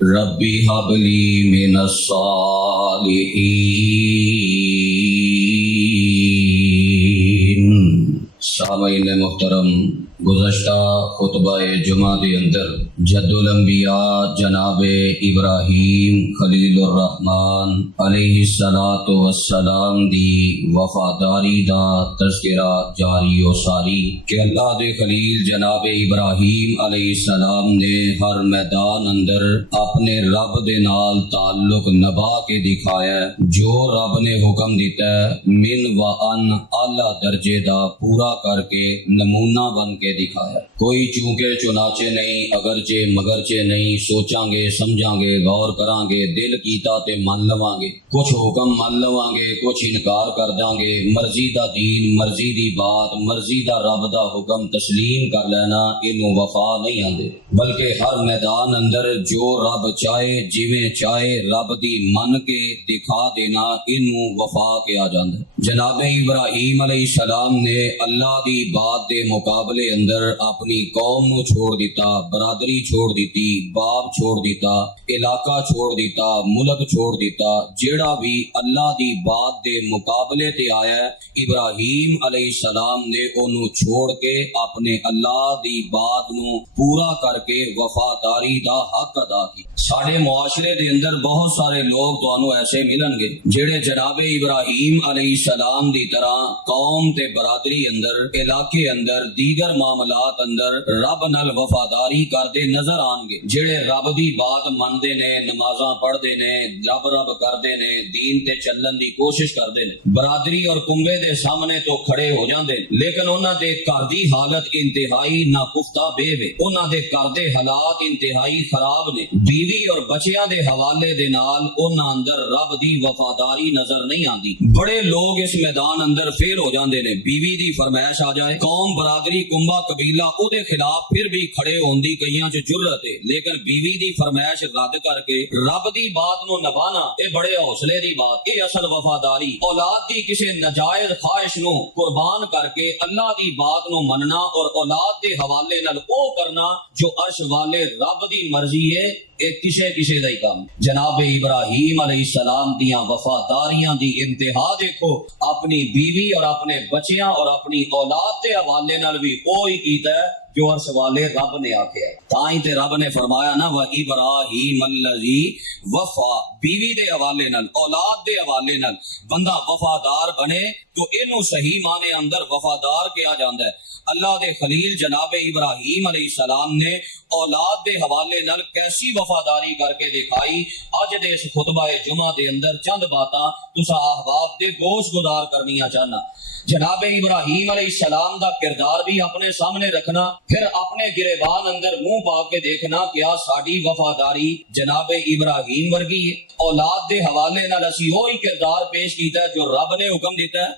ربی ہب لی من الصالحین۔ سامعین محترم، گزشتہ خطبہ جمعہ کے اندر جد الانبیاء جناب ابراہیم خلیل الرحمن علیہ الصلاۃ والسلام دی وفاداری دا تذکرہ جاری و ساری کہ اللہ دے خلیل جناب ابراہیم علیہ السلام نے ہر میدان اندر اپنے رب دے نال تعلق نبھا کے دکھایا ہے۔ جو رب نے حکم دیتا ہے من و ان اعلیٰ درجے دا پورا کر کے نمونہ بن کے دکھایا۔ کوئی چونکہ چنانچہ نہیں، اگرچہ مگرچہ نہیں، سوچاں گے سمجھاں گے غور کراں گے، دل کیتا تے من لواں گے، کچھ حکم من لواں گے، کچھ انکار کر داں گے، مرضی دا دین، مرضی دی بات، مرضی دا رب دا حکم تسلیم کر لینا، اینوں وفا نہیں آندے۔ بلکہ ہر میدان اندر جو رب چاہے جویں چاہے رب دی من کے دکھا دینا، اینوں وفا کہا جاندا ہے۔ جناب ابراہیم علیہ السلام نے اللہ دی بات دے مقابلے اندر اپنی قوم نو چھوڑ دیتا، برادری چھوڑ دیتی، باپ چھوڑ دیتا، علاقہ چھوڑ دیتا، ملک چھوڑ دیتا۔ جیڑا بھی اللہ دی بات دے مقابلے تے آیا ہے، ابراہیم علیہ السلام نے انہوں چھوڑ کے اپنے اللہ دی بات نو پورا کر کے وفاداری دا حق ادا کی۔ ساڑھے معاشرے دے اندر بہت سارے لوگ تانوں ایسے ملن گے جیڑے جناب ابراہیم علیہ السلام دی طرح قوم تے برادری اندر، علاقے اندر، دیگر معاملات اندر رب نال وفاداری کردے نظر آن گے، جڑے رب دی بات مندے نے، نمازاں پڑھدے نے، رب کردے نے، دین تے چلن دی کوشش کردے نے، برادری اور کنبے دے سامنے تو کھڑے ہو جاندے، لیکن انہاں دے گھر دی حالت انتہائی ناپختہ بے وے، انہاں دے گھر دے حالات انتہائی خراب نے، بیوی اور بچیاں دے حوالے دے نال انہاں اندر رب دی وفاداری نظر نہیں آندی۔ بڑے لوگ اس میدان اندر فیل ہو جاندے نے، بیوی دی فرمائش آ جائے، قوم برادری کنبا قبیلہ او دے خلاف پھر بھی کھڑے ہوندی کئیاں چ جرت ہے، لیکن بیوی دی فرمائش رد کر کے رب دی بات نو نبھانا اے بڑے حوصلے دی بات، اے اصل وفاداری۔ اولاد دی کسے ناجائز خواہش نو قربان کر کے اللہ دی بات نو مننا اور اولاد دے حوالے نال او کرنا جو عرش والے رب دی مرضی ہے، اے کسے دا ہی کام۔ جناب ابراہیم علیہ السلام دیاں وفاداریاں دی انتہا دیکھو، اپنی بیوی اور اپنے بچیاں اور اپنی اولاد دے حوالے نال بھی کوئی کیتا ہے جو عرش والے رب نے آکھیا ہے۔ تائیں تے رب نے فرمایا نا وَإِبْرَاهِيمَ الَّذِي وَفَا، بیوی دے حوالے نال، اولاد دے حوالے نال بندہ وفادار بنے تو اینو صحیح معنی اندر وفادار کہا جاندا ہے۔ اللہ دے خلیل جناب ابراہیم علیہ السلام نے اولاد دے حوالے نال کیسی وفاداری کر کے دکھائی، اج دے اس خطبہ جمعہ دے اندر چند باتاں تساں احباب دے گوش گزار کرنیاں چاہنا۔ جناب ابراہیم علیہ السلام دا کردار بھی اپنے سامنے رکھنا، پھر اپنے گریبان اندر منہ پا کے دیکھنا کیا ساڈی وفاداری جناب ابراہیم ورگی ہے۔ اولاد دے حوالے نال اسی وہی کردار پیش کیتا ہے جو رب نے حکم دیتا ہے،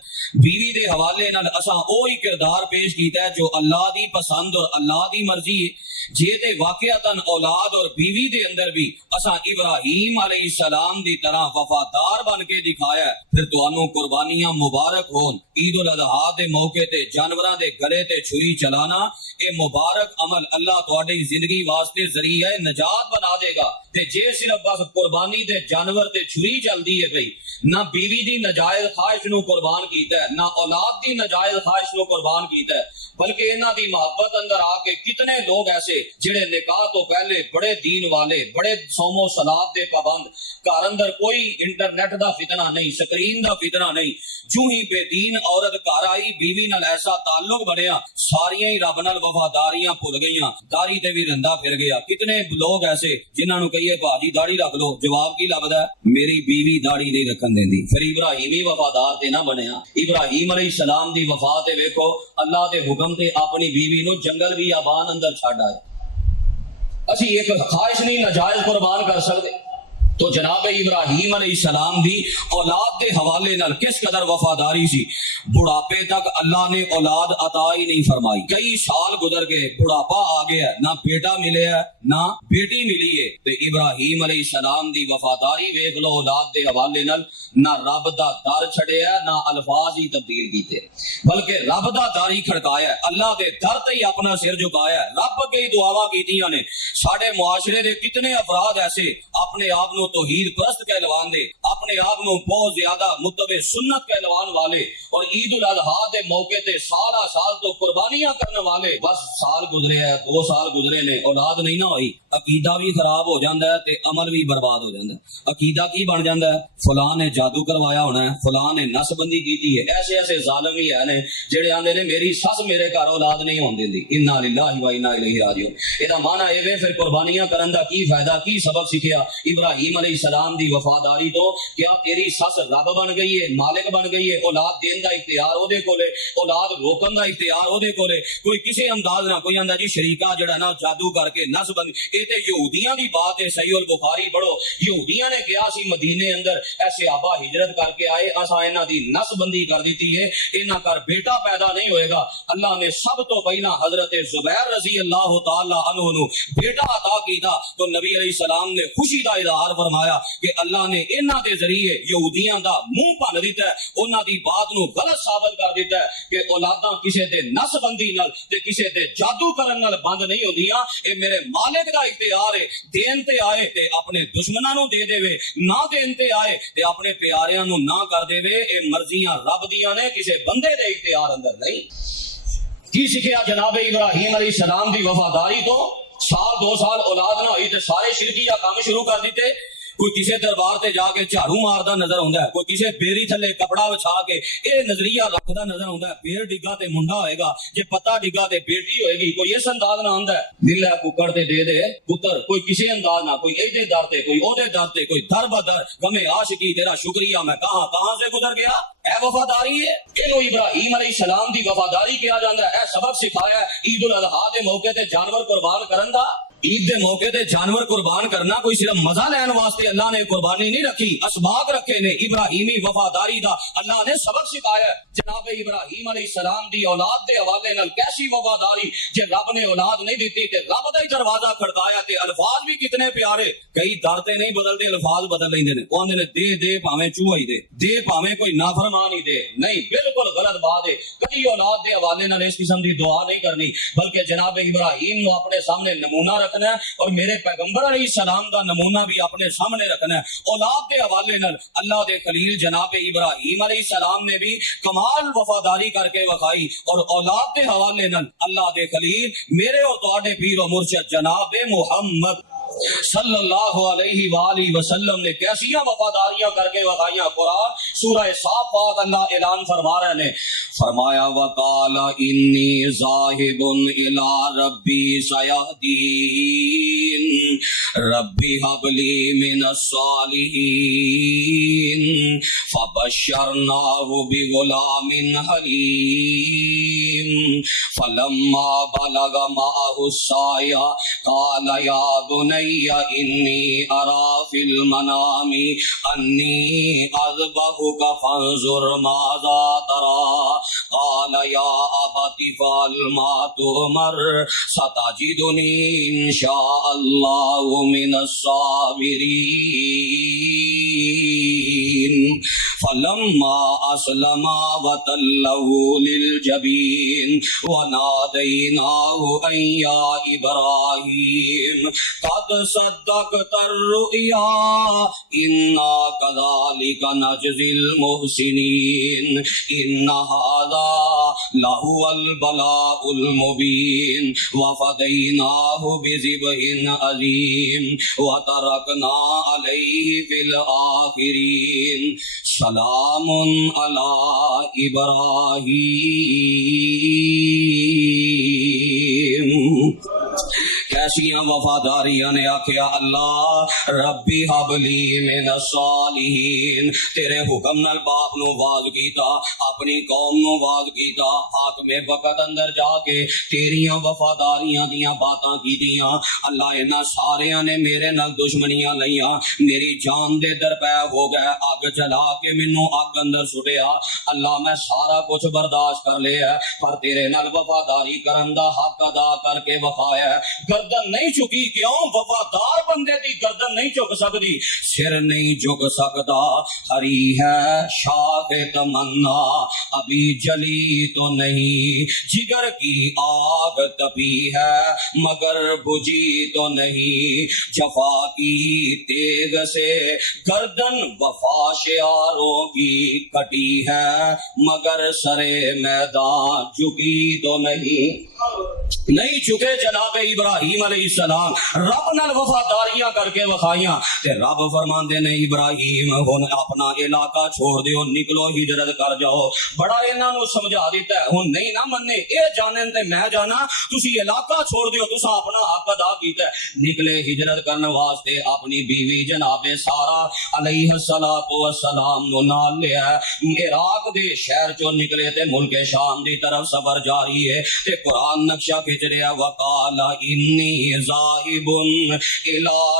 بیوی دے حوالے نال اساں وہی کردار پیش کیتا ہے جو اللہ دی پسند اور اللہ دی مرضی ہے۔ جے تے واقعتاً اولاد اور بیوی دے اندر بھی اساں ابراہیم علیہ السلام دی طرح وفادار بن کے دکھایا ہے، پھر تانوں قربانیاں مبارک ہون۔ عید الاضحیٰ دے موقع تے جانوراں دے گلے تے چھری چلانا، اے مبارک عمل اللہ تہاڈی زندگی واسطے ذریعہ نجات بنا دے گا۔ تے جے صرف بس قربانی دے جانور تے چھری چلدی ہے بھئی، نہ بیوی دی ناجائز خواہش نو قربان کیتا ہے، نہ اولاد دی ناجائز خواہش نو قربان کیتا ہے، بلکہ انہاں دی محبت اندر آ کے کتنے لوگ ایسے جڑے نکاح تو پہلے بڑے دین والے، بڑے صوم و صلات دے پابند، گھر اندر کوئی انٹرنیٹ دا فتنہ نہیں، سکرین دا فتنہ نہیں، جو ہی بے دین عورت گھر آئی، بیوی نال ایسا تعلق بنیا، ساریاں ہی رب نال وفاداریاں بھول گئیاں، داڑھی تے بھی رندا پھر گیا۔ کتنے لوگ ایسے جنہاں نو کہیے بھاجی داڑھی رکھ لو، جواب کی لبدا ہے میری بیوی داڑھی نہیں رکھن دیندی۔ پھر ابراہیم ہی وفادار تے نہ بنیا۔ ابراہیم علیہ السلام دی وفا تے ویکھو، اللہ دے حکم تے اپنی بیوی نو جنگل بیابان اندر چھڈ آئے۔ اسی ایک خواہش نہیں ناجائز قربان کر سکتے، تو جناب ابراہیم علیہ السلام دی اولاد دے حوالے نال کس قدر وفاداری سی. بڑھاپے تک اللہ نے اولاد عطا ہی نہیں فرمائی. کئی سال گزر گئے, بڑھاپا آ گیا, نہ بیٹا ملے ہے نہ بیٹی ملی ہے. تے ابراہیم علیہ السلام دی وفاداری ویکھ لو اولاد دے حوالے نال. نہ رب دا در چھڑیا نہ الفاظ ہی تبدیل کیتے, بلکہ رب دا در ہی کھڑکایا, اللہ دے در تے ہی اپنا سر جھکایا, رب کے دعاواں کیتیاں نے. ساڈے معاشرے دے کتنے افراد ایسے اپنے آپ نو توحید پرست کہلوان دے, اپنے آپ نو بہت زیادہ متبع سنت کہلوان والے, اور عید الاضحیٰ دے موقع تے سالہ سال تو قربانیاں کرنے والے. بس سال گزرے ہے, 2 سال گزرے نے, اولاد نہیں نہ ہوئی, عقیدہ بھی خراب ہو جاندہ ہے تے عمل بھی برباد ہو جاندہ ہے. عقیدہ کی بن جاندہ ہے, فلاں نے جادو کروایا ہونا ہے, فلاں نے نس بندی کیتی ہے. ایسے ایسے ظالم ہی ہے نے جڑے آندے نے میری سس میرے گھر اولاد نہیں ہون دیندی. انا للہ و انا الیہ راجعون. ادا معنی اے وے پھر قربانیاں کرن دا کی فائدہ, کی سبق سیکھیا ابراہیم علیہ السلام دی وفاداری تو. کیا تیری سس رب بن گئی ہے, مالک بن گئی ہے, اولاد دین دا اختیار او دے کولے, اولاد روکن دا اختیار او دے کولے. کوئی کسی انداز نہ کوئی آندا جی شریکہ جڑا نا جادو کر کے نس بندی, اے تے یہودیاں دی بات ہے. صحیح البخاری پڑھو, یہودیاں نے کہا سی مدینے اندر اے صحابہ ہجرت کر کے آئے, اساں انہاں دی نس بندی کر دیتی ہے, انہاں کر بیٹا پیدا نہیں ہوئے گا. اللہ نے سب تو پہلا حضرت زبیر رضی اللہ تعالی عنہ نو بیٹا عطا کیتا. تو نبی علیہ السلام نے خوشی دا اظہار فرمایا کہ اللہ نے انہاں دے ذریعے یہودیاں دا منہ بھن دیتا ہے, انہاں دی بات نو غلط ثابت کر دیتا ہے کہ اولاداں کسے دے نس بندی نال تے کسے دے جادو کرن نال بند نہیں ہوندیاں. اے میرے مالک دا اختیار ہے, دین تے آئے تے اپنے دشمناں نو دے دے وے, نہ دین تے آئے تے اپنے پیاریاں نو نہ کر دے وے. اے مرضیاں رب دیاں نے, کسے بندے دے اختیار اندر نہیں. کی سکھیا جناب ابراہیم علیہ السلام دی وفاداری تو. سال 2 سال اولاد نہ ہوئی تے سارے شرکیہ کام شروع کر دیتے. کوئی کسی دربار تے جا کے جھاڑو ماردا نظر ہوندا ہے, کوئی کسی بیری تھلے کپڑا وچھا کے اے نظریہ رکھدا نظر ہوندا ہے, پیر ڈگا تے منڈا ہوئے گا, جے پتا ڈگا تے بیٹی ہوئے گی. کوئی اس انداز نہ آندا ہے دل ہے ککڑ تے دے دے پتر, کوئی کسی انداز نہ, کوئی ایدے در تے کوئی اودے در تے, کوئی در بدر غمِ عاشقی تیرا شکریہ میں کہاں کہاں سے گزر گیا. اے وفاداری ہے, اینو ابراہیم علیہ السلام دی وفاداری کیا جاندا ہے. اے سبق سکھایا ہے عید الاضحیٰ دے موقع تے جانور قربان کرن دا. عید دے موقع تے جانور قربان کرنا کوئی صرف مزہ لین واسطے اللہ نے قربانی نہیں رکھی, اسباق رکھے نے. ابراہیمی وفاداری دا اللہ نے سبق سکھایا ہے. جناب ابراہیم علیہ السلام دی اولاد دے حوالے نال کیسی وفاداری, جے رب نے اولاد نہیں دیتی تے رب دا ہی دروازہ کھڑکایا. تے الفاظ بھی کتنے پیارے, کئی در تے نہیں بدلتے, الفاظ بدل لیندے نے. او آندے نے دے دے بھاویں چوہا ہی دے بھاویں کوئی نافرمان ہی دے. نہیں, بالکل غلط بات ہے. کبھی اولاد دے حوالے نال اس قسم دی دعا نہیں کرنی, بلکہ جناب ابراہیم نو اپنے سامنے نمونہ رکھنا ہے, اور میرے پیغمبر علیہ السلام دا نمونہ بھی اپنے سامنے رکھنا ہے. اولاد دے حوالے نال اللہ دے خلیل جناب ابراہیم علیہ السلام نے بھی کمال وفاداری کر کے وکھائی, اور اولاد دے حوالے نال اللہ دے خلیل میرے اور تواڈے پیر و مرشد جناب محمد صلی اللہ علیہ وآلہ وسلم نے کیسیاں وفاداریاں کر کے وکھائیاں. قرآن سورہ صافات اللہ اعلان فرما رہے نے, فرمایا وقال انی ذاہب الی ربی سیہدین ربی حب لی من الصالحین فبشرناہ بغلام حلیم فلما بلغ معه السعی قال یا بنی انی ارا فی المنام انی اذبحک فانظر ماذا ترى قال یا ابت افعل ما تؤمر ستجدنی ان شاء اللہ من الصابرین فلما اسلما وتلہ للجبین ونادیناہ ان یا ابراہیم قد صدقت الرؤیا انا کذالک نجزی المحسنین ان ھذا لہو البلاء المبین وفدیناہ بذبح عظیم وترکنا علیہ فی الآخرین سلام علی ابراہیم. ایسیاں وفاداریاں نے آکھیا اللہ ربی حبلی من الصالحین، تیرے حکم نال باپ نو واز کیتا، اپنی قوم نو واز کیتا، حاکم وقت اندر جا کے تیریاں وفاداریاں دیاں باتاں کیتیاں، اللہ انہاں ساریاں نے میرے نال دشمنیاں لئیاں، میری جان دے درپے ہو گئے، اگ جلا کے مینوں اگ اندر سٹیا، اللہ میں سارا کچھ برداشت کر لیا پر تیرے نال وفاداری کرن دا حق ادا کر کے وفایا، گردن نہیں چکی، کیوں؟ وفادار بندے دی گردن نہیں چک سکتی، سر نہیں جھک سکتا، ہری ہے شاخ تمنا ابھی جلی تو نہیں، جگر کی آگ تپی ہے مگر بجھی تو نہیں، جفا کی تیغ سے گردن وفا شعاروں کی کٹی ہے مگر سرے میدان جھکی تو نہیں چکے جناب ابراہیم علیہ السلام، رب نال وفاداریاں کر کے وفائیاں تے رب فرماندے نے ابراہیم ہن اپنا علاقہ چھوڑ دیو، نکلو ہجرت کر جاؤ، بڑا انہاں نو سمجھا دیتا ہے، ہن نہیں نہ مننے، اے جانن تے میں جانا، تسی علاقہ چھوڑ دیو، تساں اپنا حق ادا کیتا ہے، نکلے ہجرت کرن واسطے، اپنی بیوی جناب سارہ علیہ السلام نو نال لیا، عراق دے شہر چوں نکلے تے ملک شام دی طرف سفر جاری ہے تے قرآن نقشہ کھچ رہا، وقال انی ذاہب الی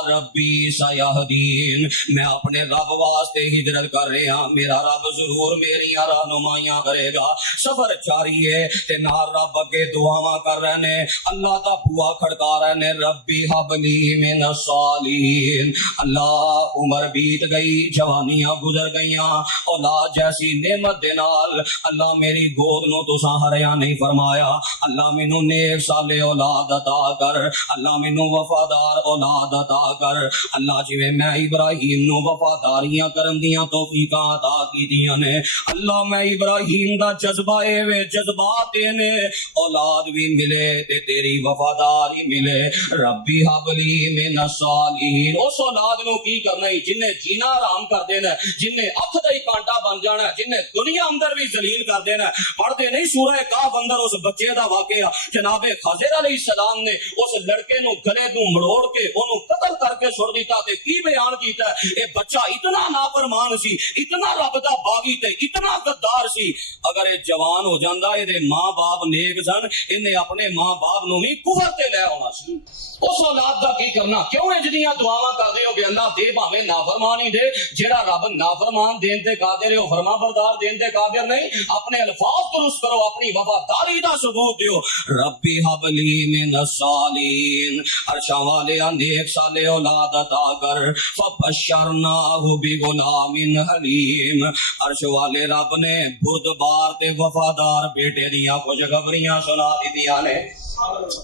ربی سیہدین، میں اپنے رب واسطے ہجرت کر رہا ہاں، میرا رب ضرور میری رہنمائیاں کرے گا، سفر جاری ہے تے نال رب اگے دعاواں کر رہے نے، اللہ دا بوا کھڑکا رہے نے، ربی حبلی من الصالحین، اللہ عمر بیت گئی، جوانیاں گزر گئیاں، اولاد جیسی نعمت دے نال اللہ میری گود نو تساں ہریا نہیں فرمایا، اللہ مینوں نیک صالح اولاد عطا کر، اللہ مینوں وفادار اولاد عطا کر، اللہ جویں میں ابراہیم نو وفاداریاں کرن دیاں توفیقاں عطا کیتیاں نے، اللہ میں ابراہیم دا جذبہ اے وے، جذبات نے اولاد بھی ملے تے تیری وفاداری ملے، ربی حبلی من الصالحین، اس اولاد نو کی کرنا ہی جن نے جینا حرام کر دینا، جن نے اکھ دا ہی کانٹا بن جانا، جن نے دنیا اندر بھی ذلیل کر دینا، پڑھتے نہیں سورہ کہف اندر اس بچے دا واقعہ، جناب خضر علیہ السلام نے اس لڑکے نو گلے نو مڑوڑ کے انہوں قتل کر کے چھوڑ دیتا تے کی بیان کیتا ہے، اے بچہ اتنا نافرمان سی، اتنا رب دا باغی تے اتنا غدار سی، اگر اے جوان ہو جاندا اے دے ماں باپ نیک سن، انہیں اپنے ماں باپ نو بھی کفر تے لے ہونا سی، اس اولاد دا کی کرنا، کیوں انجنیاں دعاواں کر دے ہو کہ اللہ دے بھاویں نافرمانی دے، جیڑا رب نافرمان دین تے قادر ہے وہ فرما بردار دین تے قادر نہیں، اپنے الفاظ درست کرو، اپنی وفاداری دا ثبوت دیو، ربی حبلی من الصالحین، عرشاں والے نیک صالح اولاد عطا کر، فبشرناہ بغلام حلیم، عرش والے رب نے بردبار تے وفادار بیٹے دیاں خوشخبریاں سنا دیاں نے،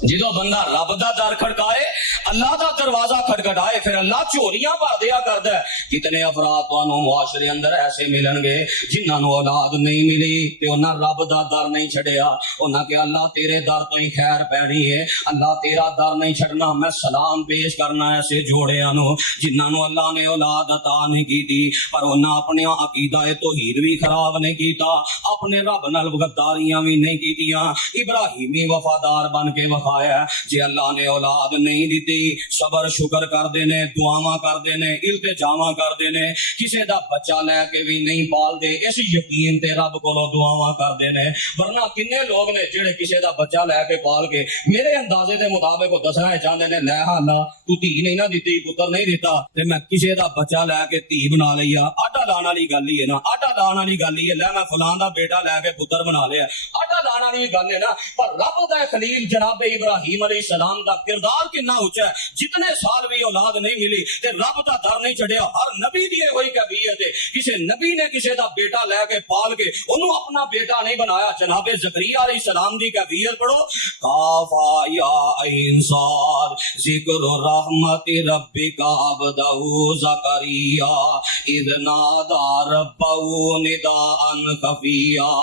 جدو بندہ رب دا در کھڑکائے، اللہ دا دروازہ کھٹکھٹائے، پھر اللہ چوریاں بھر دیا کردا ہے، کتنے افراد تانوں معاشرے اندر ایسے ملن گے جنہاں نو اولاد نہیں ملی تے انہاں رب دا در نہیں چھڈیا، انہاں کہ اللہ تیرے در تو ہی خیر پینی ہے، اللہ تیرا در نہیں چھڈنا، میں سلام پیش کرنا ایسے جوڑیاں نو جنہاں نو اللہ نے اولاد عطا نہیں کیتی، پر انہاں اپنے عقیدہ توحید بھی خراب نہیں کیتا، اپنے رب نال غداریاں بھی نہیں کیتیاں، ابراہیمی وفادار بن کے وفایا، جے اللہ نے اولاد نہیں دیتی صبر شکر کر دینے، دعاواں کر دینے، التجاواں کر دینے، کسے دا بچہ لے کے بھی نہیں پال دے، اس یقین تے رب کولو دعاواں کر دینے، ورنہ کنے لوگ نے جڑے کسے دا بچہ لے کے پال کے میرے اندازے دے مطابق وہ دسنا چاہتے نے، لے ہاں لا تو دھی نہیں نہ دیتی، پتر نہیں دیتا تے میں کسے دا بچہ لے کے دھی بنا لیا، آٹا لان والی گل ہی ہے نا، آٹا لان والی گل ہی ہے، لے میں فلان دا بیٹا لے کے پتر بنا لیا، آٹا لان والی گل ہے نا، پر رب دا خلیل جناب ابراہیم علیہ السلام دا کردار کنا اونچا ہے، جتنے سال بھی اولاد نہیں ملی تے رب دا در نہیں چھڑیا، ہر نبی دی ہوئی کیفیت ہے، کسے نبی نے کسے دا بیٹا لے کے پال کے انہوں اپنا بیٹا نہیں بنایا، جناب زکریا علیہ السلام دی کیفیت پڑھو، کاف یا عین صاد ذکر رحمت ربک عبدہ زکریا اذ نادى ربه نداء خفيا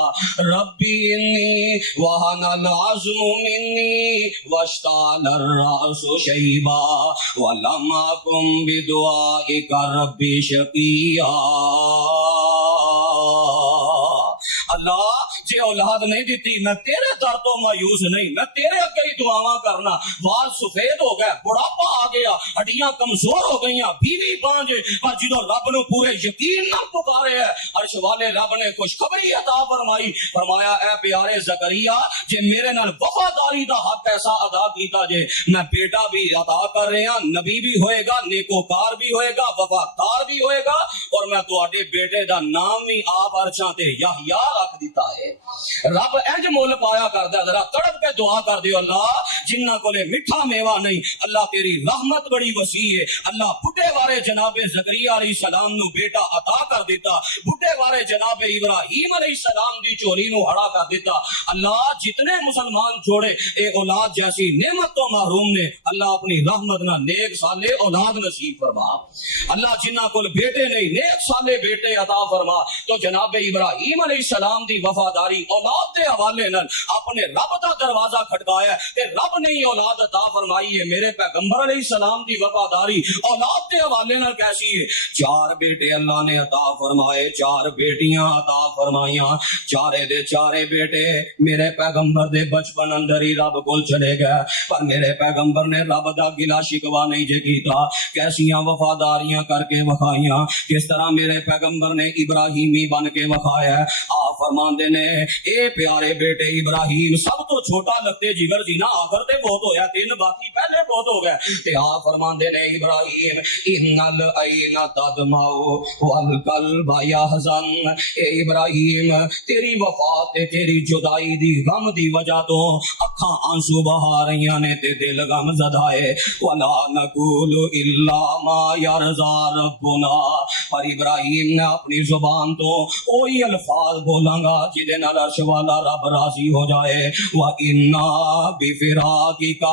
ربي إني وهن العظم مني واشتعل الرأس شيبا ولم أكن بدعائك ربي شقيا۔ اللہ جے اولاد نہیں دیتی میں تیرے در تو مایوس نہیں، میں تیرے اگے ہی دعاواں کرنا، وال سفید ہو گئے، بڑھاپا آ گیا، ہڈیاں کمزور ہو گئی، بیوی بانجے، پر جدو رب نو پورے یقین نہ پکارے ہے، عرش والے رب نے خوشخبری عطا فرمائی، فرمایا اے پیارے زکریا جے میرے نال وفاداری دا حق ایسا ادا کیتا جے میں بیٹا بھی عطا کر رہا، نبی بھی ہوئے گا، نیکوکار بھی ہوئے گا، وفادار بھی ہوئے گا، اور میں تواڈے بیٹے دا نام بھی آپ عرشاں تے یحییٰ رکھ دیتا ہے۔ رب انج مول پایا کردا، ذرا تڑپ کے دعا کر دیو، اللہ جنہاں کولے میٹھا میوہ نہیں، اللہ تیری رحمت بڑی وسیع ہے، اللہ بڈھے وارے جناب زکریا علیہ السلام نو بیٹا عطا کر دیتا، بڈھے وارے جناب ابراہیم علیہ السلام دی چولی نو ہڑا کر دیتا۔ اللہ جتنے مسلمان جوڑے اے اولاد جیسی نعمت تو محروم نے، اللہ اپنی رحمت نہ نیک سالے اولاد نصیب فرما، اللہ جنہاں کول بیٹے نہیں نیک سالے بیٹے عطا فرما۔ تو جناب ابراہیم علیہ السلام دی وفاداری اولاد دے حوالے نال اپنے رب دا دروازہ کھٹکایا تے رب نے ہی اولاد عطا فرمائی ہے۔ میرے پیغمبر علیہ السلام دی وفاداری اولاد دے حوالے نال کیسی ہے؟ 4 بیٹے اللہ نے عطا فرمائے، 4 بیٹیاں عطا فرمائیاں، چارے دے چارے بیٹے میرے پیغمبر دے بچپن اندر ہی رب کول چلے گئے، پر میرے پیغمبر نے رب دا گلا شکوا نہیں جے کیتا، کیسیاں وفاداریاں کر کے وکھائیاں، کس طرح میرے پیغمبر نے ابراہیمی بن کے وکھایا۔ آپ فرماندے نے اے پیارے بیٹے ابراہیم سب تو چھوٹا لگتے جگر سی نا، آخر تے بہت ہویا، 3 باقی پہلے بہت ہو گئے، تے آپ فرماندے نے ابراہیم ان العین تدمع والقلب یحزن، اے ابراہیم تیری وفات تے تیری جدائی دی غم دی وجہ تو اکھاں آنسو بہا رہیاں نے تے دل غم زدہ ہے، ولا نقول الا ما یرضا ربنا، پر ابراہیم نے اپنی زبان تو وہی الفاظ بولاں گا جدے نال عرش والا رب راضی ہو جائے، وَإِنَّا بِفِرَاقِكَ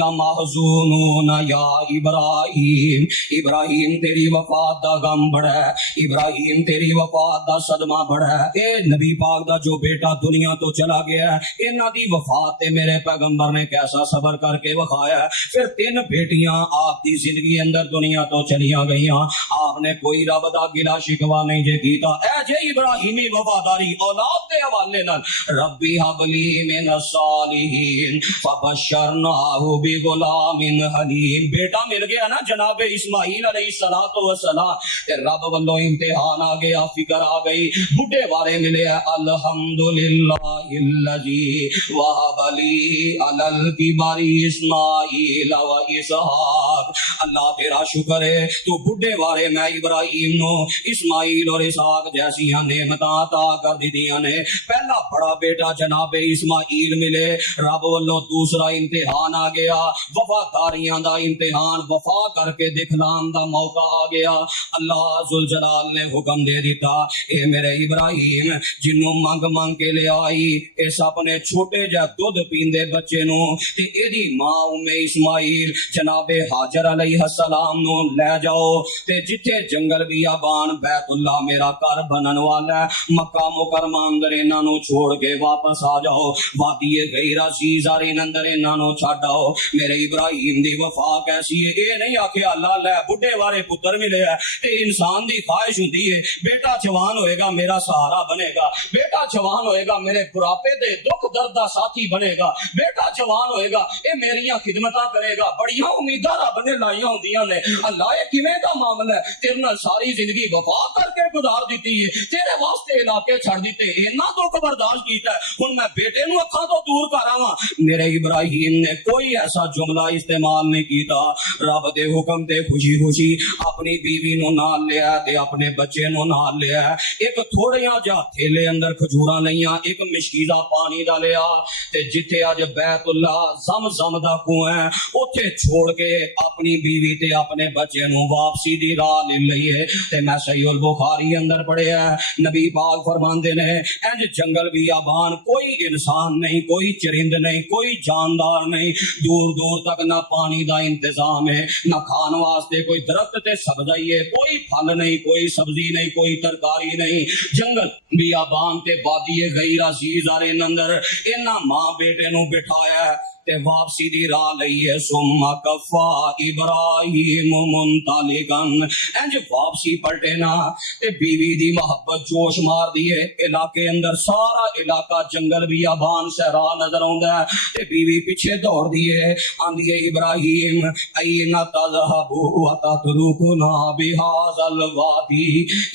لَمَحْزُونُونَ یا ابراہیم، ابراہیم تیری وفات دا غم بڑا ہے، ابراہیم تیری وفات دا صدمہ بڑا ہے۔ اے نبی پاک دا جو بیٹا دنیا تو چلا گیا ہے، انہاں دی وفات تے میرے پیغمبر نے کیسا صبر کر کے وکھایا ہے۔ پھر 3 بیٹیاں آپ دی زندگی اندر دنیا تو چلیاں گئیاں، آپ نے کوئی رب دا گلا شکوا نہیں جے کیتا۔ اے جے ابراہیمی وفاداری اولاد دے حوالے نال، ربی حب لی من الصالحین فبشرناہ بغلام حلیم، بیٹا مل گیا نا جناب اسماعیل علیہ السلام، تے رب والو امتحان آ گیا، فکر آ گئی، بڈھے وارے ملے الحمدللہ الذی وہب لی علی الکبر اسماعیل و اسحاق، اللہ تیرا شکر ہے تو بڈھے وارے میں ابراہیم نو اسماعیل اور اسحاق جیسی نعمتاں عطا کر دیتیاں نے۔ پہلا بڑا بیٹا جناب اسماعیل ملے، رب والو دوسرا امتحان آ گیا، وفاداریاں دا امتحان، وفا کر کے دکھلان دا موقع آ گیا۔ اللہ ذوالجلال نے حکم دے دیتا، اے میرے ابراہیم جنوں منگ منگ کے لے آئی اس اپنے چھوٹے جا دودھ پیندے بچے نو تے ایدی ماں اسماعیل جناب حاجر علیہ السلام نو لے جاؤ تے جتھے جنگل بیابان بیت اللہ میرا گھر بنن والا ہے، مکہ مکرمہ اندر انہاں نو چھوڑ کے واپس آ جاؤ، وادی غیر عزیز ارین اندر انہاں نو چھڈ آؤ۔ میرے ابراہیم دی وفا کیسی ہے، اے نہیں آکھیا اللہ لے بڈھے وارے پتر ملے ہے، تے انسان دی خواہش ہوندی ہے بیٹا جوان ہوئے گا میرا سہارا بنے گا، بیٹا جوان ہوئے گا میرے بڑھاپے دے دکھ درد دا ساتھی بنے گا، بیٹا جوان ہوئے گا اے میریاں خدمتاں کرے گا، بڑیاں امیداں رب نے لائیاں ہوندیاں نے۔ اللہ اے کیویں دا معاملہ ہے، تیرے نال ساری زندگی وفا کر کے گزار دیتی ہے، تیرے واسطے علاقے چھڑ دیتے، اتنا دکھ برداشت کیتا ہے، ہن میں بیٹے نو اکھاں تو دور کر آواں۔ میرے ابراہیم نے کوئی ایسا جملہ استعمال نہیں کیتا، رب دے حکم تے خوشی خوشی اپنی بیوی نو نال لیا تے اپنے بچے نو نال لیا، ایک تھوڑیاں جا تھیلے اندر کھجوراں لئیاں، ایک مشکیزہ پانی دا لیا تے جتھے اج بیت اللہ زمزم دا کنواں ہے اوتھے چھوڑ کے اپنی بیوی تے اپنے بچے نو واپسی دی راہ لے لئیے۔ تے میں صحیح البخاری اندر پڑھیا ہے، نبی پاک فرماندے نے انج جنگل بیابان کوئی انسان نہیں، کوئی چرند نہیں، کوئی جاندار نہیں، دور دور تک نہ پانی دا انتظام ہے، نہ کھان واسطے کوئی درخت تے سبزی ہے، کوئی پھل نہیں، کوئی سبزی نہیں، کوئی ترکاری نہیں، جنگل بیابان تے وادی غیر عزیز ارین اندر انہاں ماں بیٹے نو بٹھایا ہے تے واپسی دی راہ لئیے ثم کفا ابراہیم منطلقاً انج واپسی پلٹے نا تے بیوی دی محبت جوش مار دیے علاقے اندر سارا علاقہ جنگل بیابان صحرا نظر آوندا ہے تے بیوی پیچھے دوڑ دیے آندی ہے ابراہیم این تذهبوا وتتركنا بهذا الوادی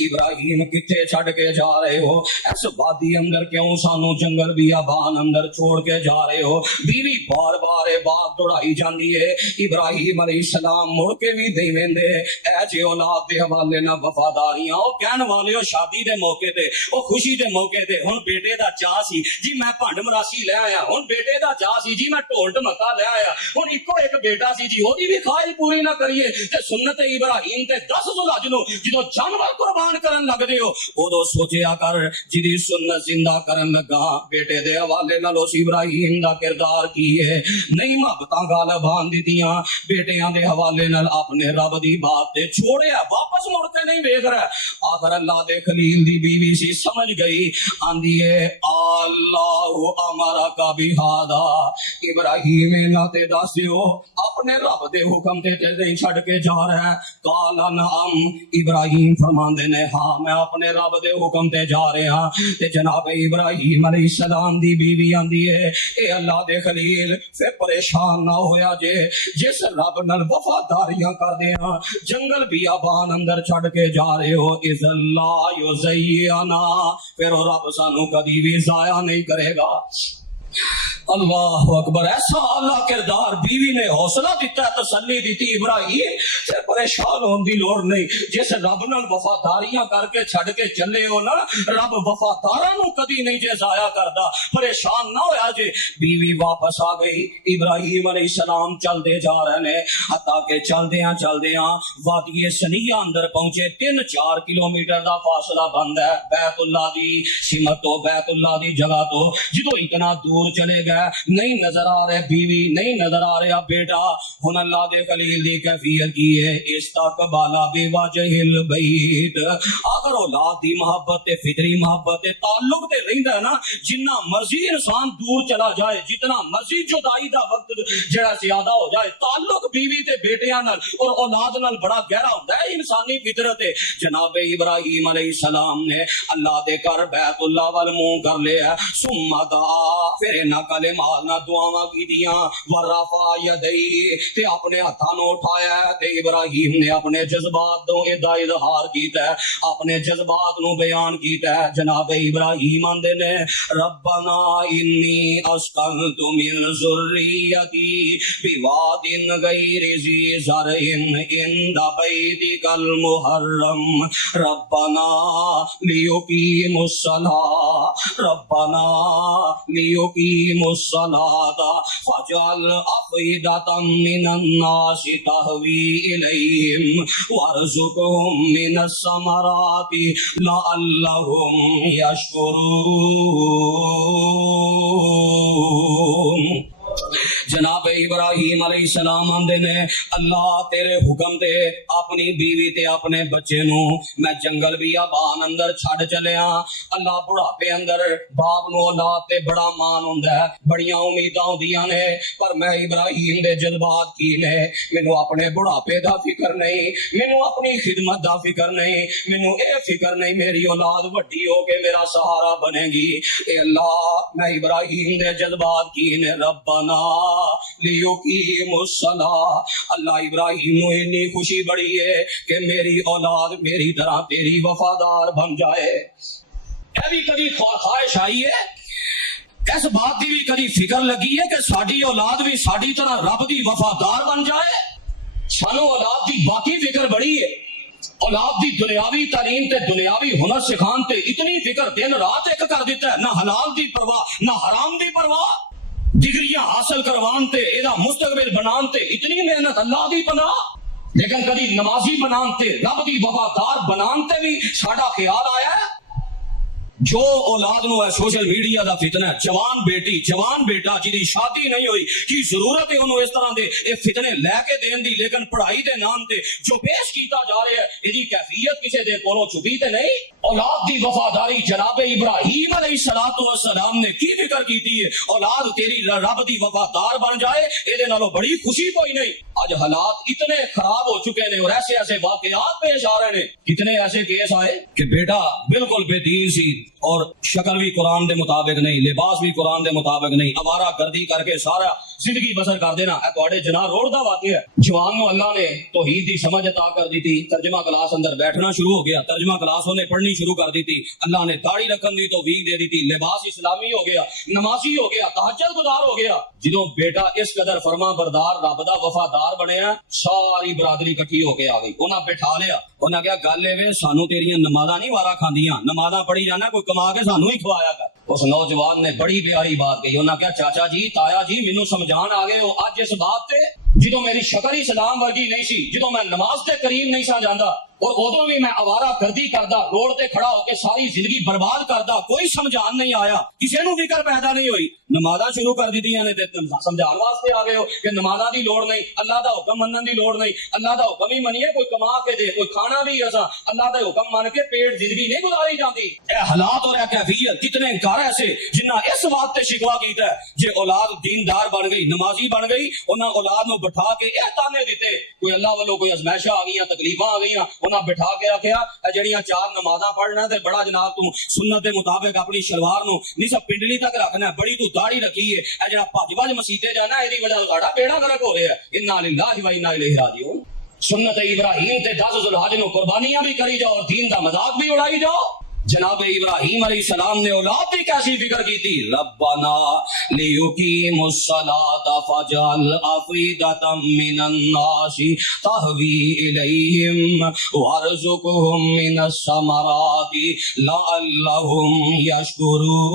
ابراہیم کتے چھڑ کے جا رہے ہو اس وادی اندر کیوں سانو جنگل بیابان اندر چھوڑ کے جا رہے ہو بیوی بار بار بات دوڑائی جاندی ہے ابراہیم علیہ السلام مڑ کے بھی دے ویندے اے جے اولاد دے حوالے نہ وفاداریاں او کہن والے شادی دے موقع تے او خوشی دے موقع تے ہن بیٹے دا چاہ سی جی میں بھنڈ مراسی لے آیا ہن بیٹے دا چاہ سی جی میں ڈھول ڈھمکا لے آیا ہن اکو ایک بیٹا سی جی اودی بھی خواہش پوری نہ کریے تے سنت ابراہیم تے 10 ذوالحج نو جدوں جانور قربان کرن لگ دے ہو اودوں سوچیا کر جدی سنت زندہ کرن لگا بیٹے دے حوالے نال اس ابراہیم دا کردار کی ہے نہیں محبتاں غالب آن دتیاں بیٹیاں دے حوالے نال اپنے رب دی بات تے چھوڑیا واپس مڑ کے نہیں ویکھ رہا آخر اللہ دے خلیل دی بیوی سی سمجھ گئی آندی ہے اللہ امرک بہذا ابراہیم نہ تے دسیو اپنے رب دے حکم تے نہیں چھڑ کے جا رہا ہے قال نعم ابراہیم فرماندے نے ہاں میں اپنے رب دے حکم تے جا رہا ہاں تے جناب ابراہیم علیہ السلام دی بیوی آندی ہے اے اللہ دے خلیل پھر پریشان نہ ہویا جے جس رب نال وفاداریاں کر دے ہاں جنگل بیابان اندر چھڑ کے جا رہے ہو اذ اللہ یزینا پھر رب سانو کبھی بھی ضائع نہیں کرے گا اللہ اکبر ایسا اللہ کردار بیوی نے حوصلہ دیتا ہے تسلی دیتی ابراہیم سے پریشان ہون دی لوڑ نہیں جس رب نال وفاداریاں کر کے چھڑ کے چلے ہو نا رب وفاداراں نو کدی نہیں جے ضائع کردا پریشان نہ ہویا جے بیوی واپس آ گئی ابراہیم علیہ السلام چل دے جا رہے نے حتیٰ کہ چلدیاں وادی سنیہ اندر پہنچے 3-4 کلومیٹر دا فاصلہ بند ہے بیت اللہ دی سمت تو بیت اللہ دی جگہ تو جدو اتنا دور چلے گئے نہیں نظر آ رہے بیوی نہیں نظر آ رہا بیٹا ہن اللہ دے خلیل دی کیفیت کی ہے استقبال بوجہ البیت اگر اولاد دی محبت تے فطری محبت تے تعلق تے رہندا ہے نا جتنا مرضی انسان دور چلا جائے جتنا مرضی جدائی دا وقت جڑا زیادہ ہو جائے تعلق بیوی تے بیٹیاں نال اور اولاد نال بڑا گہرا ہوندا ہے انسانی فطرت ہے جناب ابراہیم علیہ السلام نے اللہ دے گھر بیت اللہ وال منہ کر لیا ثم دعا پھر انہاں کلمات نہ دعاواں کیتیاں ورفع یدیہ تے اپنے ہتھاں نو اٹھایا تے ابراہیم نے اپنے جذبات دو ادا اظہار کیتا ہے اپنے جذبات نو بیان کیتا ہے جناب ابراہیم آندے نے ربنا انی اسکنت من ذریتی بواد غیر ذی زرع عند بیتک المحرم ربنا لیقیموا الصلاۃ ربنا لیقیموا الصلاة فاجعل أفئدة من الناس تهوي إليهم وارزقهم من الثمرات لعلهم يشكرون جناب ابراہیم علیہ السلام آندے نے اللہ تیرے حکم تے اپنی بیوی تے اپنے بچے نو میں جنگل بیابان اندر چھڑ چلیا اللہ بڑھاپے اندر باپ نو اولاد تے بڑا مان ہوندا ہے بڑیاں امیداں ہوندیاں نے پر میں ابراہیم دے جذبات کی نے مینوں اپنے بڑھاپے دا فکر نہیں مینوں اپنی خدمت دا فکر نہیں مینوں اے فکر نہیں میری اولاد وڈی ہو کے میرا سہارا بنے گی اے اللہ میں ابراہیم دے جذبات کی نے ربنا لیقیموا الصلاۃ اللہ ابراہیم نو اتنی خوشی بڑی ہے کہ میری اولاد میری طرح تیری وفادار بن جائے اے بھی کبھی خواہش آئی ہے اس بات کی بھی کبھی فکر لگی ہے کہ ساری اولاد بھی ساری طرح رب دی وفادار بن جائے سانو اولاد دی باقی فکر بڑی ہے اولاد دی دنیاوی تعلیم تے دنیاوی ہنر سکھان تے اتنی فکر دن رات ایک کر دیتا ہے نہ حلال دی پرواہ نہ حرام دی پرواہ ڈگریاں حاصل کروان تے ایدہ مستقبل بنان تے اتنی محنت اللہ دی پناہ لیکن کدی نمازی بنان تے رب دی وفادار بنان تے بھی ساڈا خیال آیا ہے جو اولاد نو ہے سوشل میڈیا دا فتنہ ہے جوان بیٹی جوان بیٹا جی شادی نہیں ہوئی کی ضرورت ہے انہوں اس طرح دے اے فتنے لے کے دین دی لیکن پڑھائی دے نام تے جو پیش کیتا جا رہے ہے یہ کیفیت کسے دے کولوں چھپی تے نہیں औलाद दी वफादारी जनाब इब्राहिम अलैहिस्सलाम ने की फिक्र की थी औलाद तेरी रब दी वफादार बन जाए ਇਹਦੇ ਨਾਲੋਂ बड़ी खुशी कोई नहीं। आज हालात इतने खराब हो चुके हैं और ऐसे ऐसे वाकयात पेश आ रहे हैं, कितने ऐसे केस आए कि बेटा बिल्कुल बेदीन सी और शक्ल भी कुरान दे मुताबिक नहीं, लिबास भी कुरान दे मुताबिक नहीं, आवारा गर्दी करके सारा जिंदगी बसर कर देना। ਤੁਹਾਡੇ जनाब रोड ਦਾ वाकया है। जवान ਨੂੰ अल्लाह ने तौहीद दी समझ अता कर दी थी, तर्जमा क्लास अंदर बैठना शुरू हो गया, तर्जमा क्लास उन्हें पढ़नी शुरू कर दी थी, अल्लाह ने दाढ़ी रखने दी तौफीक दे दी थी, लिबास इस्लामी हो गया, नमाजी हो गया, तहज्जुद गुजार हो गया। ਜਦੋਂ बेटा इस कदर फरमा बरदार रब दा वफादार बनया, सारी बरादरी इकट्ठी होके आ गई, उन्हें बिठा लिया, उन्हें कहा गल एवे सानू तेरियां नमाज़ां नहीं वारा खांदियां, नमाज़ां पढ़ी जाना, कोई कमा के सानू ही खवाया कर। उस नौजवान ने बड़ी प्यारी बात कही, उन्हें कहा चाचा जी ताया जी मैनू समझान आ गए हो अज इस बात ते ਜਦੋਂ मेरी शक्ल ही सलाम वर्गी नहीं सी, ਜਦੋਂ मैं नमाज के करीब नहीं सा जांदा और उदों भी मैं आवारा गर्दी करदा, रोड ते खड़ा होकर सारी जिंदगी बर्बाद करदा, कोई समझान नहीं आया, किसी नू फिक्र पैदा नहीं हुई। नमाज़ां शुरू कर दीतियां ने ते समझाण वास्ते आ गए हो कि नमाज़ां दी लोड़ नहीं, अल्लाह दा हुक्म मनन दी लोड़ नहीं, अल्लाह दा हुक्म ही मनिए, कोई कमा के दे, कोई खाना भी असा अल्लाह दा हुक्म मान के पेट जिंदगी नहीं गुजारी जाती। ए हालात और कैफियत कितने घर ऐसे जिन्ना इस बात ते शिकवा कीता है, जे औलाद दीनदार बन गई, नमाजी बन गई, उन्हां औलाद नू बिठा के ए ताने दिते, कोई अल्लाह वालों कोई अजमाइशां आ गई, तकलीफां आ गई, उन्हां बिठा के आख्या जड़ियां चार नमाज़ां पढ़ना ते बड़ा जनाब तू सुन्नत दे मुताबिक अपनी शलवार नू नहीं सब पिंडली तक रखना, बड़ी तू दाढ़ी रखी है, ए जड़ा भज भज मसीते जाना, एदी वजह साडा बेड़ा गर्क हो रहा है। इन्ना लिल्लाहि व इन्ना इलैहि राजिऊन। सुन्नत इब्राहिम ते 10 ज़ुल्हज नू कुर्बानियां भी करी जाओ और दीन दा मजाक भी उड़ाई जाओ। जनाब इब्राहिम अलैहिस्सलाम ने औलाद की कैसी फिक्र की थी, रब्बना लियुकीमुस्सलाता फजअल अफीदतम मिनन नासी तहवी इलैहिम वरज़ुकहुम मिनस समराति लअल्लहुम यशकुरून।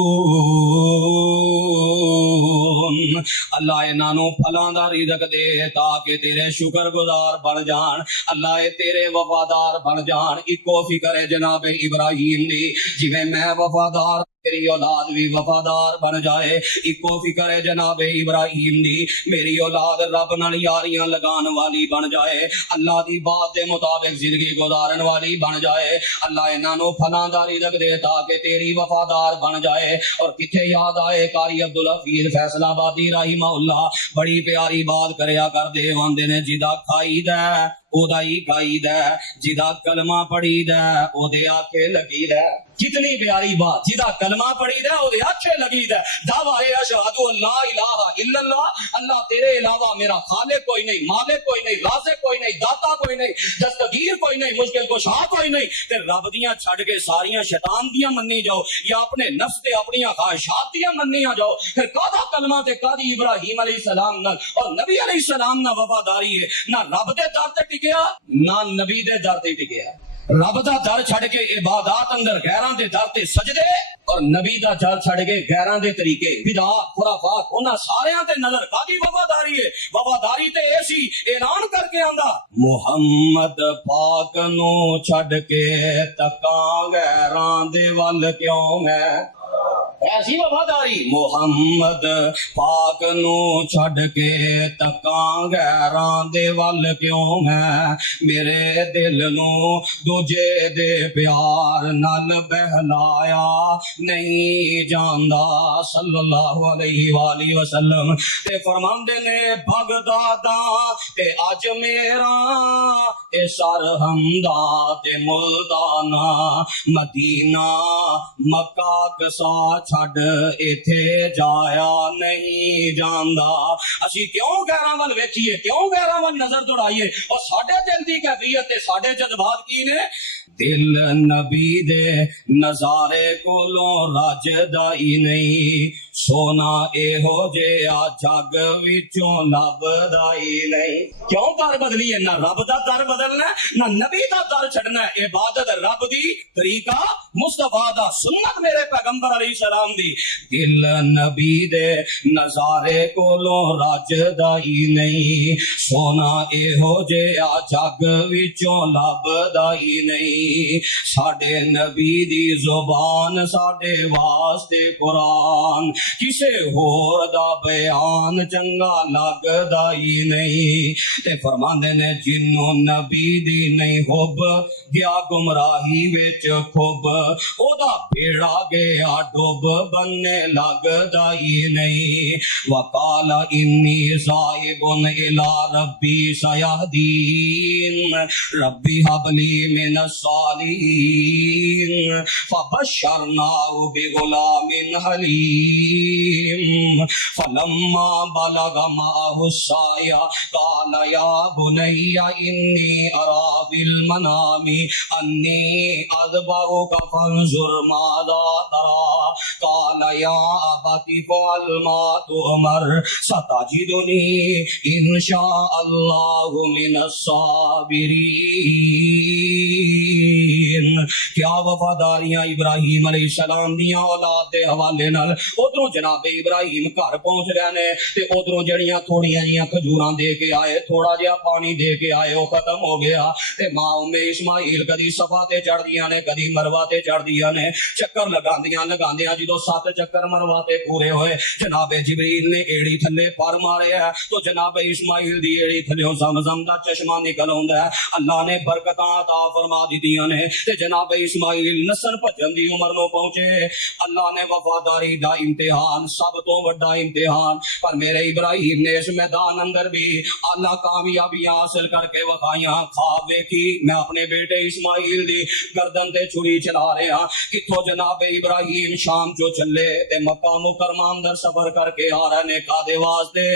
अल्लाह इन्हां नू फलां दा रिज़्क दे ताकि तेरे शुक्रगुजार बन जान, अल्लाह तेरे वफादार बन जान। इको फिक्र है जनाब इब्राहिम दी, जिवें मैं वफादार मेरी औलाद भी वफादार बन जाए। इको फिक्र है जनाब इब्राहिम दी, मेरी औलाद रब नाल यारियां लगान वाली बन जाए, अल्लाह दी बात के मुताबिक जिंदगी गुजारन वाली बन जाए। अल्लाह इन्हां नू फलां दा रिज़्क दे ताकि तेरी वफादार बन जाए। और किथे याद आए कारी अब्दुल हफीज फैसलाबादी रहिमहुल्लाह बड़ी प्यारी बात करया करदे, आंदे ने जिदा खाईदा ओदा ही खाईदा, जिदा कलमा पढ़ीदा ओदे आखे लगीदा। कितनी प्यारी बात, जिदा कलमा पढ़ीदा ओदे आखे लगीदा। दावा है अशहदु अल्ला इलाहा इल्लल्लाह, अल्लाह तेरे अलावा मेरा खालिक कोई नहीं, मालिक कोई नहीं, राज़िक कोई नहीं, दाता कोई नहीं, दस्तगीर कोई नहीं, मुश्किल कुशा कोई नहीं। ते रब दियां छड़ के सारियां शैतान दियां मन्नी जाओ या अपने नफ्स ते अपनियां ख्वाहिशात दियां मन्नियां जाओ, फिर कादा कलमा ते कादी इब्राहिम अलैहिस्सलाम नाल और नबी अलैहिस्सलाम नाल वफादारी है। ना रब दे दर ते टिकया ना नबी दे दर ते टिकया। रब दा दर छड़ के इबादत अंदर गैरां दे दर ते सजदे और नबी दा दर छड़ के गैरां दे तरीके बिदअत खुराफात, उन्हां सारियां ते नजर कादी वफादारी है। वफादारी ते ऐसी ऐलान करके आंदा, मुहम्मद पाक नू छड़ के तकां गैरां दे वल क्यों मैं। ऐसी वफादारी, मुहम्मद पाक नू छड़ के तकां गैरां दे वल क्यों मैं, मेरे दिल नू दूजे दे प्यार नाल बहलाया नहीं जांदा सल्लल्लाहु अलैहि वसल्लम। ते फरमांदे ने बगदादा ते अज मेरा ए सरहमदा ते मुल्ताना मदीना मक्का कसा छड़ इथे जाया नहीं जांदा। असी क्यों गैरां वल वेखीए, क्यों गैरां वल नजर दौड़ाइए और साडे दिल दी कैफियत ते साडे जज्बात की ने। दिल नबी दे नजारे कोलों रजदा ही नहीं, सोना एहो जेहा जग विचों लभदा ही नहीं। क्यों दर बदली है, ना रब दा दर बदलना ना नबी दा दर छड़ना। इबादत रब दी, तरीका मुस्तफा दा, सुन्नत मेरे पैगंबर अलैहिस्सलाम दी। दिल नबी दे नजारे कोलों रजदा ही नहीं, सोना एहो जेहा जग विचों लभदा ही नहीं। साडे नबी दी जुबान साडे वास्ते कुरान, کسے ہور دا بیان چنگا لگدا ہی نہیں تے فرماندے نے جنوں نبی دی نہیں حب گیا گمراہی وچ کھب او دا بیڑا گیا ڈوب بننے لگدا ہی نہیں وقال انی ذاہب الی ربی سیہدین ربی حب لی من الصالحین فبشرناہ بغلام حلیم فلما بلغ معه السعی قال یا بنی انی ارى فی المنام انی اذبحک فانظر ماذا ترى قال یا ابت افعل ما تؤمر ستجدنی ان شاء اللہ من الصابرین۔ کیا وفاداریاں ابراہیم علیہ السلام دیاں اولاد دے حوالے نال ادھروں جناب ابراہیم گھر پہنچ رہے نے تے ادھروں جڑیاں تھوڑیاں جیاں کھجوراں دے کے آئے تھوڑا جہا پانی دے کے آئے وہ ختم ہو گیا تے ماں اسماعیل کدی صفا تے چڑھ دیاں نے کدی مروا تے چڑھ دیاں نے چکر لگاندیاں جدو 7 چکر مروا تے پورے ہوئے جناب جبریل نے ایڑی تھلے پر مارے ہے تو جناب اسماعیل دی ایڑی تھلے زمزم دا چشمہ نکل ہوندا ہے اللہ نے برکتاں عطا فرما دتیاں نے تے جناب اسماعیل نسل بھجن دی عمر نو پہنچے اللہ نے وفاداری دا امتحان سب تو بڑا امتحان پر میرے ابراہیم نے اس میدان اندر بھی اللہ کامیابیاں حاصل کر کے وکھائیاں خواب ویکھی میں اپنے بیٹے اسماعیل دی گردن تے چھری چلا رہا کتھوں جناب ابراہیم شام جو چلے تے مکہ مکرمہ اندر سفر کر کے آ رہے نے کادے واسطے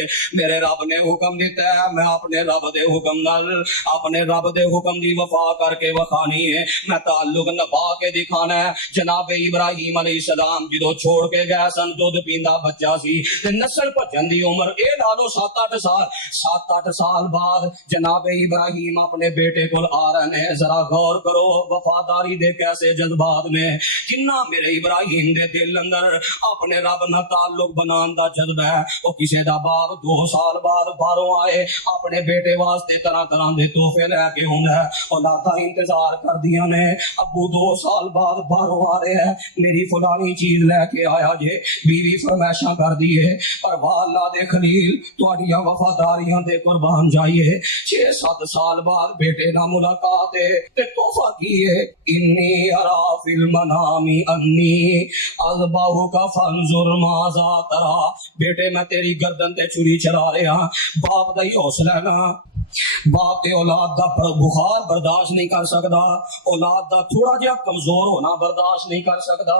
میرے رب نے حکم دیتا ہے میں اپنے رب دے حکم نال اپنے رب دے حکم دی وفا کر کے وکھانی ہے میں تعلق نبھا کے دکھانا ہے جناب ابراہیم علیہ السلام جدو چھوڑ کے گئے سن دودھ پیندا بچہ سی تے نسل بھجن دی عمر اے لا لو 7-8 سال بعد جناب ابراہیم اپنے بیٹے کو آ رہے ہیں ذرا غور کرو وفاداری دے کیسے جذبات نے کنا میرے ابراہیم دے دل اندر اپنے رب نال تعلق بنان دا جذبہ ہے وہ کسے دا باپ 2 سال بعد باہروں آئے اپنے بیٹے واسطے طرح طرح دے تحفے لے کے ہوندا ہے اولاداں انتظار کر دیاں نے ابو 2 سال بعد باہروں آ رہے ہیں میری فلانی چیز لے کے آیا جے بیوی فرمائشاں کر دیے پر واہ اللہ دے خلیل تہاڈیاں وفاداریاں دے قربان جائیے 6-7 سال بعد بیٹے نال ملاقات ہے تے تحفہ کی ہے انی ارا فی المنام انی اذبحک فانظر ماذا ترى بیٹے میں تیری گردن تے چھری چلا رہا باپ دا ہی حوصلہ نا باپ تے اولاد دا بخار برداشت نہیں کر سکتا اولاد دا تھوڑا جہا کمزور ہونا برداشت نہیں کر سکتا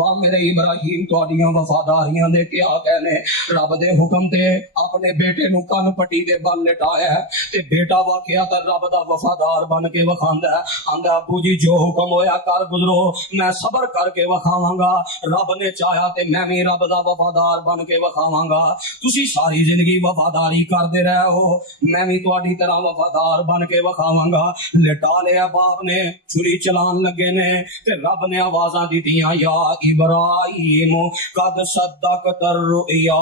واہ میرے ابراہیم تہاڈیاں وفاداریاں دے کیا کہنے رب دے حکم تے اپنے بیٹے نو کن پٹی دے بن لٹایا ہے تے بیٹا واقعہ تے رب دا وفادار بن کے وکھاندا ہے آندا ابو جی جو حکم ہویا کر گزرو میں صبر کر کے وکھاواں گا رب نے چاہیا تے میں بھی رب دا وفادار بن کے وکھاواں گا تسی ساری زندگی وفاداری کردے رہے ہو میں بھی تہاڈی طرح وفادار بن کے وکھاواں گا لٹا لیا باپ نے چھری چلان لگے نے تے رب نے آوازاں دتیاں یا ابراہیم قد صدقت الرؤیا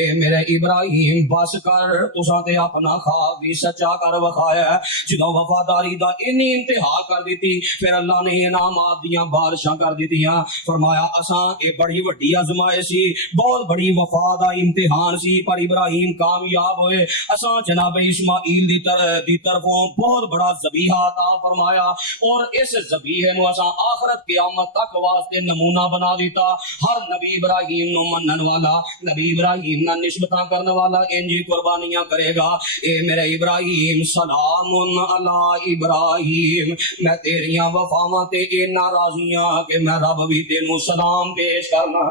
اے میرے ابراہیم بس کر تساں تے اپنا خواب بھی سچا کر وکھایا جدوں وفاداری دا انی انتہا کر دیتی پھر اللہ نے انعامات دیاں بارشاں کر دتیاں فرمایا اساں اے بڑی وڈی آزمائش سی بہت بڑی وفا دا امتحان سی پر ابراہیم کامیاب ہوئے اساں جناب اسماعیل دی طرفوں بہت بڑا ذبیحہ عطا فرمایا اور اس ذبیحے نو اساں آخرت قیامت تک واسطے نمونہ بنا دیتا ہر نبی ابراہیم نو منن والا نبی ابراہیم نہ نسبتاں کرنے والا انجی قربانیاں کرے گا اے میرے ابراہیم سلام علی ابراہیم میں تیریاں وفاواں تے اینا راضیاں کہ میں رب بھی تینوں سلام پیش کرنا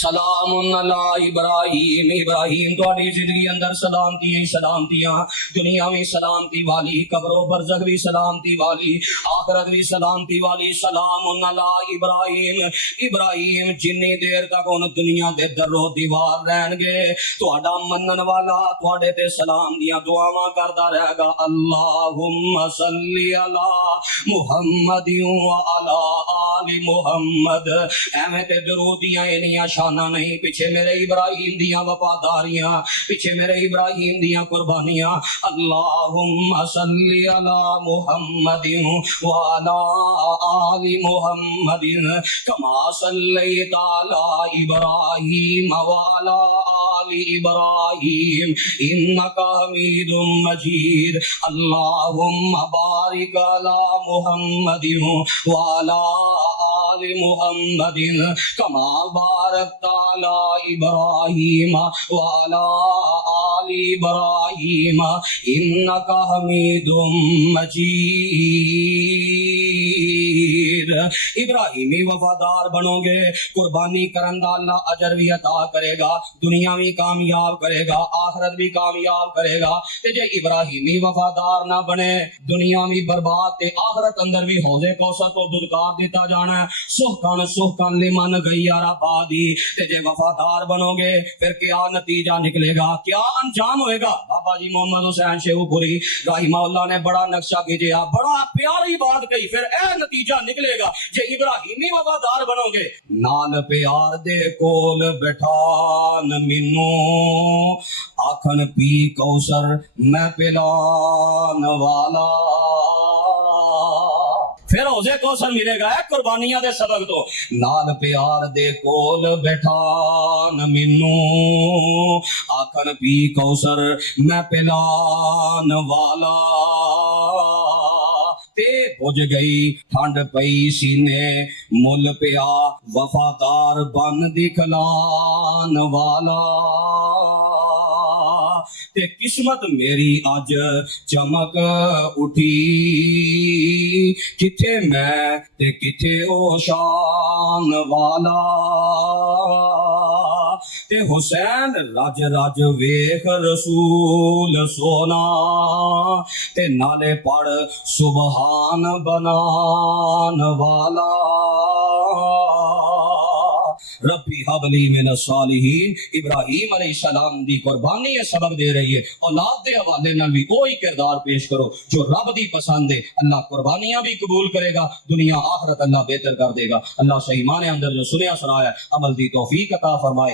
سلام علی ابراہیم ابراہیم تہاڈی زندگی اندر سلامتیاں دنیا میں سلامتی والی قبر و برزخ بھی سلامتی والی آخرت بھی سلامتی والی سلام علی ابراہیم ابراہیم جنی دیر تک ان دنیا دے در و دیوار رہن گے تہاڈا منن والا تہاڈے تے سلام دیاں دعاواں کردا رہے گا اللہم صلی علی محمد و علی آل محمد ایویں تے درود دیاں انیاں شاناں نہیں پیچھے میرے ابراہیم دیاں وفاداریاں پیچھے میرے ابراہیم دیاں قربانیاں اللہم صلی علی محمد وعلی آل محمد کما صلیت علی ابراہیم وعلی آل ابراہیم انک حمید مجید اللہم بارک علی محمد وعلی آل محمد کما بارکت علی ابراہیم وعلی آل ابراہیم انک حمید مجید۔ ابراہیمی وفادار بنو گے، قربانی کرن دا اللہ اجر بھی عطا کرے گا، دنیا بھی کامیاب کرے گا، آخرت بھی کامیاب کرے گا۔ تے جے ابراہیمی وفادار نہ بنے، دنیا بھی برباد تے آخرت اندر بھی حوض کوثر تو دھتکار دیتا جانا ہے۔ سحقن لمن غیر آبادی۔ تے جے وفادار بنو گے پھر کیا نتیجہ نکلے گا، کیا انجام ہوئے گا؟ بابا جی محمد حسین شیخو پوری رحمہ اللہ نے بڑا نقشہ کھینچا، بڑا پیاری بات کہی، پھر اے نتیجہ نکلے گا جے ابراہیمی وفادار بنو گے۔ نال پیار دے کول بٹھان مینوں آکھن پی کوثر میں پلان والا، پھر حوض کوثر ملے گا قربانیاں دے سبق تو۔ نال پیار دے کول بیٹھان مینوں آکھن پی کوثر میں پلان والا، تے بجھ گئی ٹھنڈ پئی سینے مل پیا وفادار بن دکھلان والا، تے قسمت میری اج چمک اٹھی، کتھے میں تے کتھے او شان والا، تے حسین رج رج ویکھ رسول سونا، تے نالے پڑھ سبحان بنان والا، ربی حبلی من الصالحین۔ ابراہیم علیہ السلام دی قربانی یہ سبق دے رہی ہے، اولاد دے حوالے نال بھی کوئی کردار پیش کرو جو رب دی پسند ہے، اللہ قربانیاں بھی قبول کرے گا، دنیا آخرت اللہ بہتر کر دے گا۔ اللہ صحیح معنی اندر جو سنیا سنایا عمل دی توفیق عطا فرمائے۔